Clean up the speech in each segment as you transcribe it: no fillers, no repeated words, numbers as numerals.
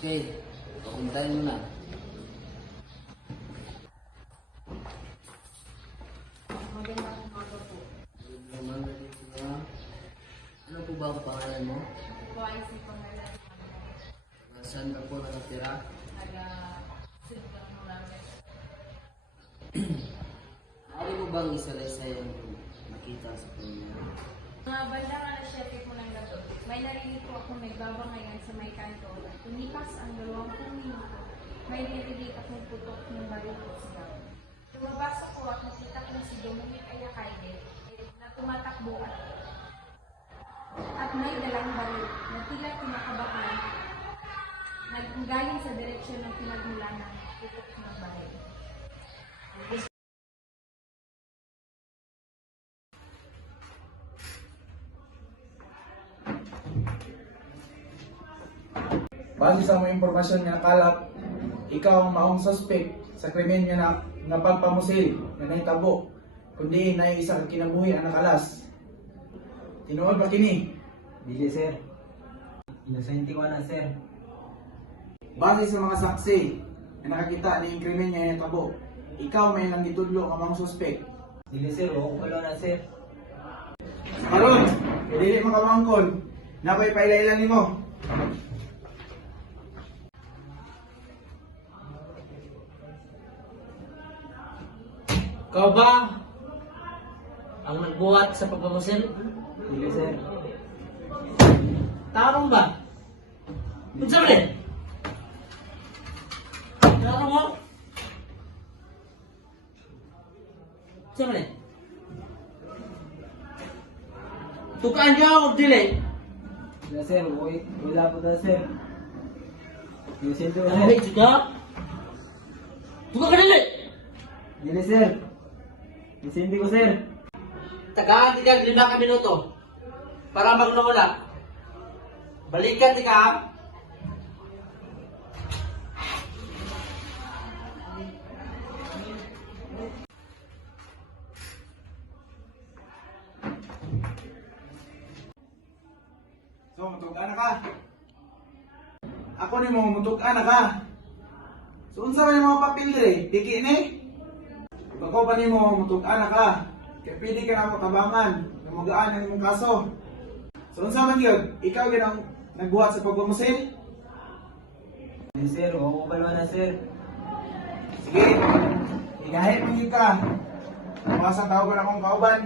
Okay, papuntahin mo na. Magandang umaga po. Naman dito na. Ano po ba ang pangalan mo? Ako po ay si Pangalan. Saan ka po nakatira? Silang Morales. Ano mo bang isalaysay ang nakita sa kanya? Mga bandang alas 7 po ng gabi, may narinig po akong nagbabangayan sa may kanto. Tumikas ang 20 minuto. May narinig akong putok ng baril po siya. Lumabas ako at nakita ko si Dominic Ayakaide na tumatakbo at may dalang baril na tila kinakabahan naggaling sa direksyon ng pinagmulan ng putok ng baril. Base sa mga impormasyon nga nakalap, ikaw ang maong suspect sa krimen nga na pagpamusil na nahitabo, kundi na isa ka kinabuhi ang nakalas. Tinuod ba kini? Dili, sir. Inosente ko na, sir. Base sa mga saksi na nakakita ni krimen nga nahitabo, ikaw may lang gitudlo ang maong suspect. Dili, sir. Oo, wala na, sir. Karon, dili makamangkon, na ko'y pailailan nimo. Ikaw ba ang nagbuhat sa pagpamusil? Dili, sir. Tarong ba? Unsa man? Tarong mo? Unsa man? Tukaan ka o dili? Dili, sir. Uy, wala po na, sir. Inosente ko, sir. Ay, ka? Tukaan ka dili? Dili, sir. Inosente ko, sir. Tagaan ka 5 ka minuto para magnawala. Balikan ka. So, mutug-an na ka. Ako ni mo, mutug-an na ka. So, unsa man yung mga papel dire? Diki ni? Bako pa ni mo, mutug-an na ka. Kaya pili ka na matabangan. Namugaan ang imong kaso. So, unsa man yun? Ikaw yun ang nagbuhat sa pagpamusil? Dili, sir. Oo, wala na, sir. Sige. Igahit mo ka. Masa tao ko na akong kauban.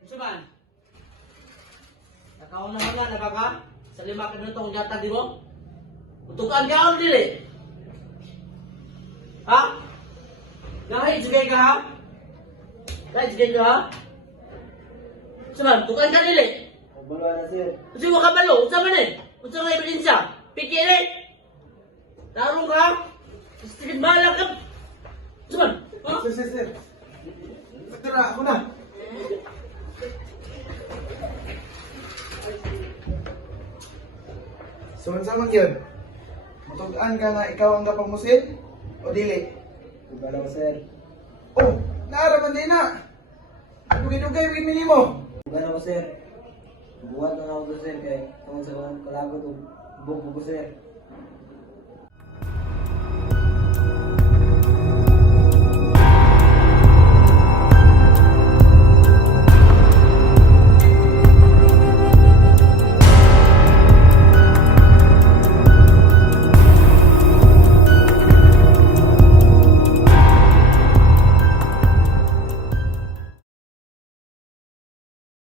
Unsa man? Nakaon na mga nabaka sa 5 ka minuto kung yata di mo. Utukan ka o dili? Ha? Dahil sige ka ha? Dahil sige ka ha? Unsa man? Tukan ka dili? Wala na, sir. Kasi mo kabalo, unsa man eh? Unsa man ebidensya? Piki ni? Tarong ka? Sige malak ka. Unsa man? Ha? Sir. Tara, ako na. So, unsa man yun? Mutug-an ka na ikaw ang gapamusil? O dili? Wala ko, sir. Oh, naaraman din na. Dugay-dugay, win mo. Wala ko, sir. Buhat na ako to, sir. Kaya tungkol sa mga kalagot o buko ko, sir.